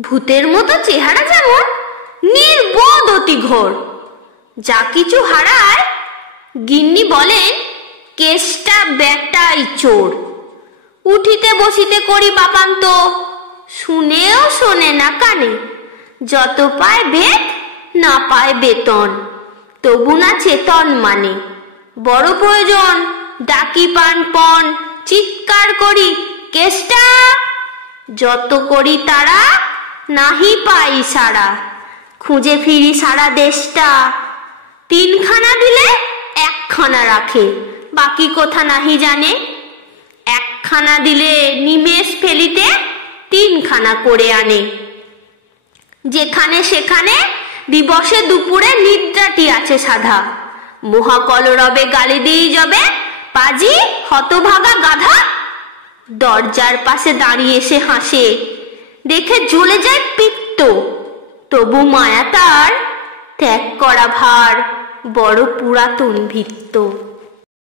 ভূতের মতো চেহারা, যেমন নির্বোধ অতি ঘোর। যা কিছু হারায় গিন্নি বলেন কেষ্টা বেটাই চোর। উঠিতে বসিতে করি বাপান্ত, শুনেও শোনে না কানে। যত পায় ভেদ না পায় বেতন, তবু না চেতন মানে। বড় প্রয়োজন ডাকি পানপন, চিৎকার করি কেষ্টা। যত করি তারা নাহি পাই সারা, খুঁজে ফিরি সারা দেশটা। তিনখানা দিলে একখানা রাখে, বাকি কোথা নাহি জানে। একখানা দিলে নিমেষ ফেলিতে তিনখানা করে আনে। যেখানে সেখানে দিবসে দুপুরে নিদ্রাটি আছে সাধা। মহাকলরবে গালি দিয়ে যাবে, পাজি হতভাগা গাধা। দরজার পাশে দাঁড়িয়ে সে হাসে, দেখে জ্বলে যায় পিত্ত। তবু মায়া তার ত্যাগ করা ভার বড় পুরাতন ভিত্ত।